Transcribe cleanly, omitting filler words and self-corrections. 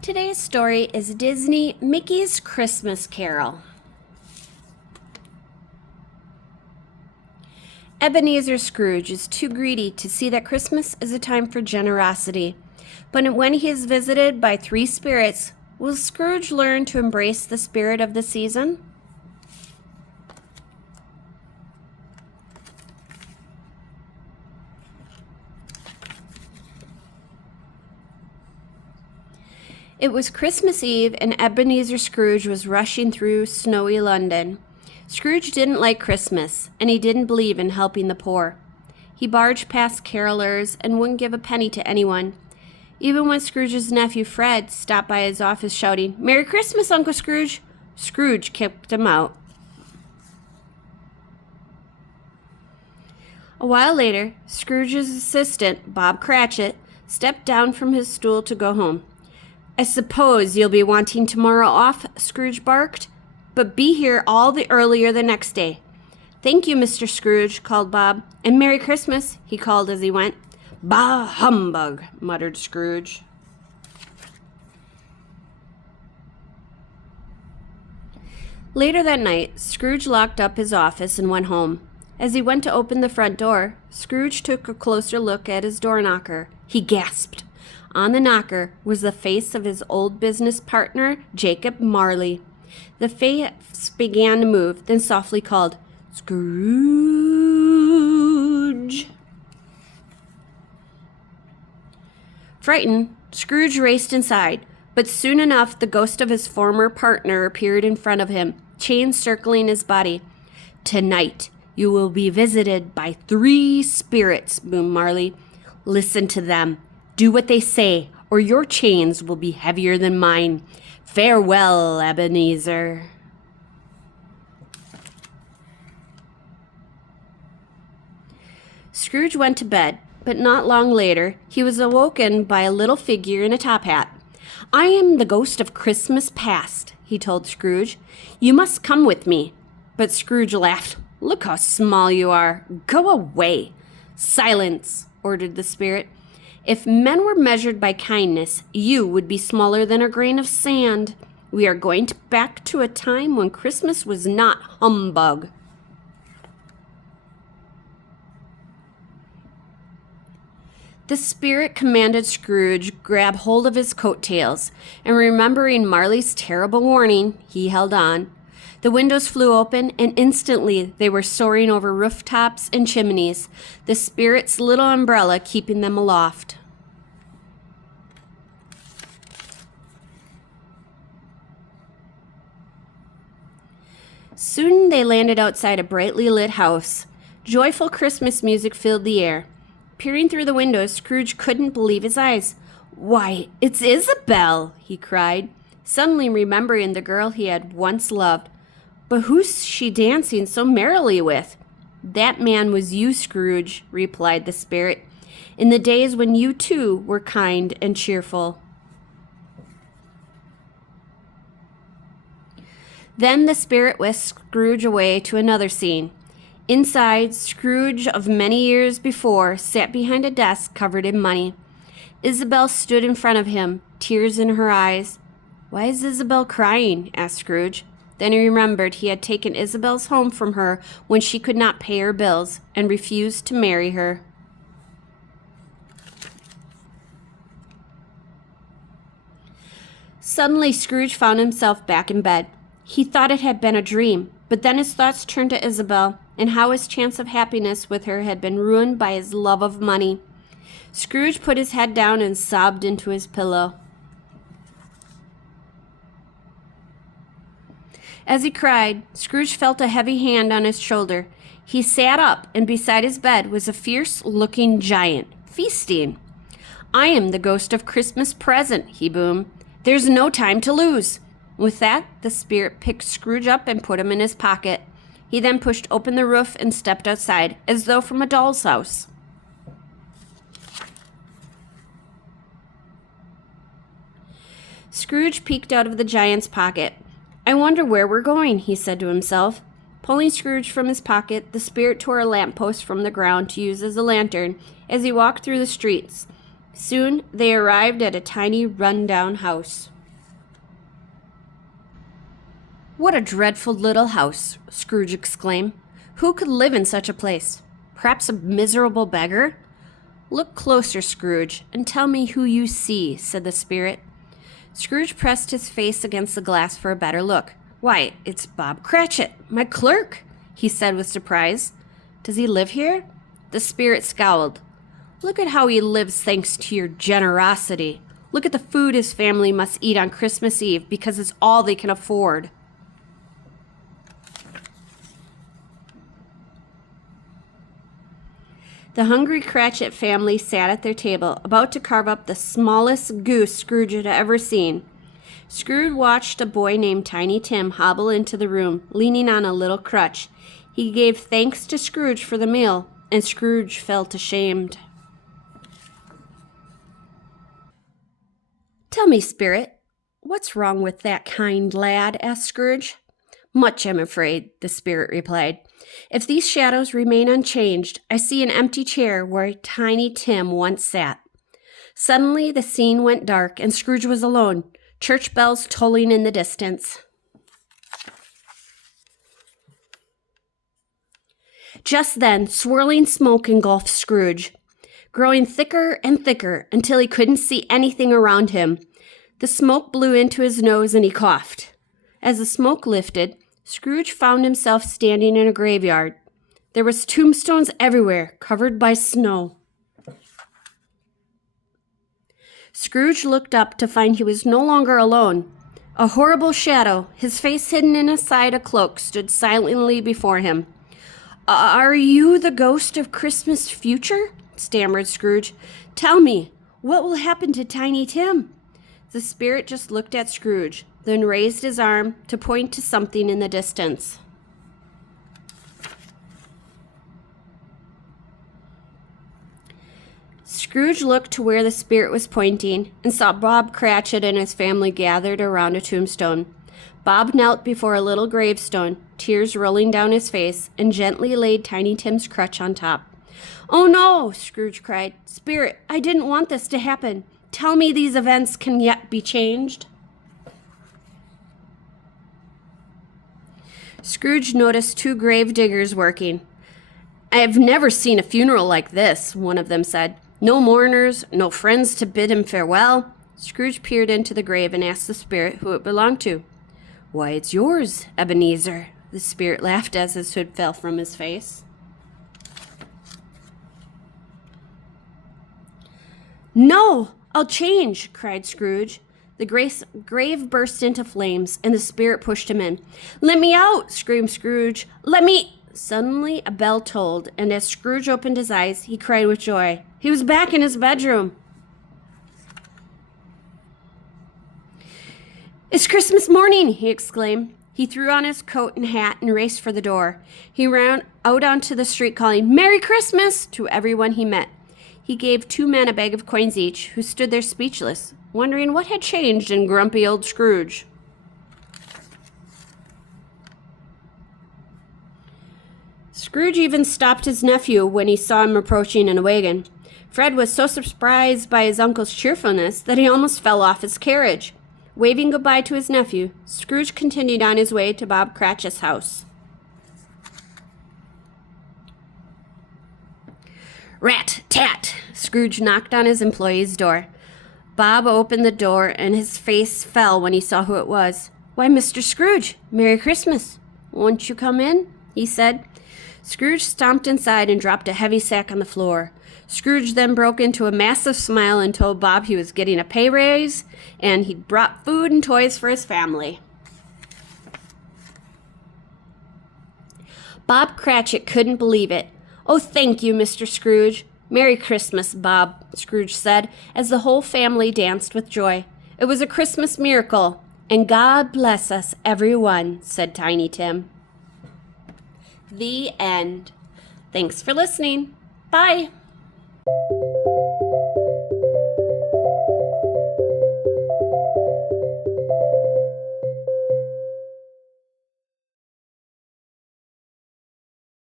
Today's story is Disney Mickey's Christmas Carol. Ebenezer Scrooge is too greedy to see that Christmas is a time for generosity. But when he is visited by three spirits, will Scrooge learn to embrace the spirit of the season? It was Christmas Eve, and Ebenezer Scrooge was rushing through snowy London. Scrooge didn't like Christmas, and he didn't believe in helping the poor. He barged past carolers and wouldn't give a penny to anyone. Even when Scrooge's nephew Fred stopped by his office shouting, "Merry Christmas, Uncle Scrooge!" Scrooge kicked him out. A while later, Scrooge's assistant, Bob Cratchit, stepped down from his stool to go home. "I suppose you'll be wanting tomorrow off," Scrooge barked, "but be here all the earlier the next day." "Thank you, Mr. Scrooge," called Bob. "And Merry Christmas," he called as he went. "Bah humbug," muttered Scrooge. Later that night, Scrooge locked up his office and went home. As he went to open the front door, Scrooge took a closer look at his door knocker. He gasped. On the knocker was the face of his old business partner, Jacob Marley. The face began to move, then softly called, "Scrooge!" Frightened, Scrooge raced inside, but soon enough the ghost of his former partner appeared in front of him, chains circling his body. "Tonight you will be visited by three spirits," boomed Marley. "Listen to them. Do what they say, or your chains will be heavier than mine. Farewell, Ebenezer." Scrooge went to bed, but not long later he was awoken by a little figure in a top hat. "I am the ghost of Christmas past," he told Scrooge. "You must come with me." But Scrooge laughed. "Look how small you are. Go away." "Silence," ordered the spirit. "If men were measured by kindness, you would be smaller than a grain of sand. We are going back to a time when Christmas was not humbug." The spirit commanded Scrooge grab hold of his coattails, and remembering Marley's terrible warning, he held on. The windows flew open, and instantly they were soaring over rooftops and chimneys, the spirit's little umbrella keeping them aloft. Soon they landed outside a brightly lit house. Joyful Christmas music filled the air. Peering through the windows, Scrooge couldn't believe his eyes. "Why, it's Isabel!" he cried, suddenly remembering the girl he had once loved. "But who's she dancing so merrily with?" "That man was you, Scrooge," replied the spirit, "in the days when you too were kind and cheerful." Then the spirit whisked Scrooge away to another scene. Inside, Scrooge of many years before sat behind a desk covered in money. Isabel stood in front of him, tears in her eyes. "Why is Isabel crying?" asked Scrooge. Then he remembered he had taken Isabel's home from her when she could not pay her bills and refused to marry her. Suddenly, Scrooge found himself back in bed. He thought it had been a dream, but then his thoughts turned to Isabel and how his chance of happiness with her had been ruined by his love of money. Scrooge put his head down and sobbed into his pillow. As he cried, Scrooge felt a heavy hand on his shoulder. He sat up, and beside his bed was a fierce-looking giant, feasting. "I am the ghost of Christmas present," he boomed. "There's no time to lose." With that, the spirit picked Scrooge up and put him in his pocket. He then pushed open the roof and stepped outside, as though from a doll's house. Scrooge peeked out of the giant's pocket. "I wonder where we're going," he said to himself. Pulling Scrooge from his pocket, the spirit tore a lamppost from the ground to use as a lantern as he walked through the streets. Soon they arrived at a tiny, run-down house. "What a dreadful little house," Scrooge exclaimed. "Who could live in such a place? Perhaps a miserable beggar?" "Look closer, Scrooge, and tell me who you see," said the spirit. Scrooge pressed his face against the glass for a better look. "Why, it's Bob Cratchit, my clerk," he said with surprise. "Does he live here?" The spirit scowled. "Look at how he lives thanks to your generosity. Look at the food his family must eat on Christmas Eve because it's all they can afford." The hungry Cratchit family sat at their table, about to carve up the smallest goose Scrooge had ever seen. Scrooge watched a boy named Tiny Tim hobble into the room, leaning on a little crutch. He gave thanks to Scrooge for the meal, and Scrooge felt ashamed. "Tell me, Spirit, what's wrong with that kind lad?" asked Scrooge. "Much, I'm afraid," the spirit replied. "If these shadows remain unchanged, I see an empty chair where Tiny Tim once sat." Suddenly the scene went dark, and Scrooge was alone, church bells tolling in the distance. Just then, swirling smoke engulfed Scrooge, growing thicker and thicker until he couldn't see anything around him. The smoke blew into his nose and he coughed. As the smoke lifted, Scrooge found himself standing in a graveyard. There was tombstones everywhere, covered by snow. Scrooge looked up to find he was no longer alone. A horrible shadow, his face hidden inside a cloak, stood silently before him. "Are you the ghost of Christmas future?" stammered Scrooge. "Tell me, what will happen to Tiny Tim?" The spirit just looked at Scrooge, then raised his arm to point to something in the distance. Scrooge looked to where the spirit was pointing and saw Bob Cratchit and his family gathered around a tombstone. Bob knelt before a little gravestone, tears rolling down his face, and gently laid Tiny Tim's crutch on top. "Oh no!" Scrooge cried. "Spirit, I didn't want this to happen. Tell me these events can yet be changed." Scrooge noticed two grave diggers working. "I have never seen a funeral like this," one of them said. "No mourners, no friends to bid him farewell." Scrooge peered into the grave and asked the spirit who it belonged to. "Why, it's yours, Ebenezer." The spirit laughed as his hood fell from his face. "No, I'll change," cried Scrooge. The grave burst into flames, and the spirit pushed him in. "Let me out!" screamed Scrooge. "Let me—" Suddenly a bell tolled, and as Scrooge opened his eyes, he cried with joy. He was back in his bedroom. "It's Christmas morning!" he exclaimed. He threw on his coat and hat and raced for the door. He ran out onto the street calling, "Merry Christmas!" to everyone he met. He gave two men a bag of coins each, who stood there speechless, wondering what had changed in grumpy old Scrooge. Scrooge even stopped his nephew when he saw him approaching in a wagon. Fred was so surprised by his uncle's cheerfulness that he almost fell off his carriage. Waving goodbye to his nephew, Scrooge continued on his way to Bob Cratchit's house. Rat-tat! Scrooge knocked on his employee's door. Bob opened the door, and his face fell when he saw who it was. "Why, Mr. Scrooge, Merry Christmas. Won't you come in?" he said. Scrooge stomped inside and dropped a heavy sack on the floor. Scrooge then broke into a massive smile and told Bob he was getting a pay raise and he'd brought food and toys for his family. Bob Cratchit couldn't believe it. "Oh, thank you, Mr. Scrooge. Merry Christmas, Bob," Scrooge said, as the whole family danced with joy. "It was a Christmas miracle, and God bless us, everyone," said Tiny Tim. The end. Thanks for listening. Bye.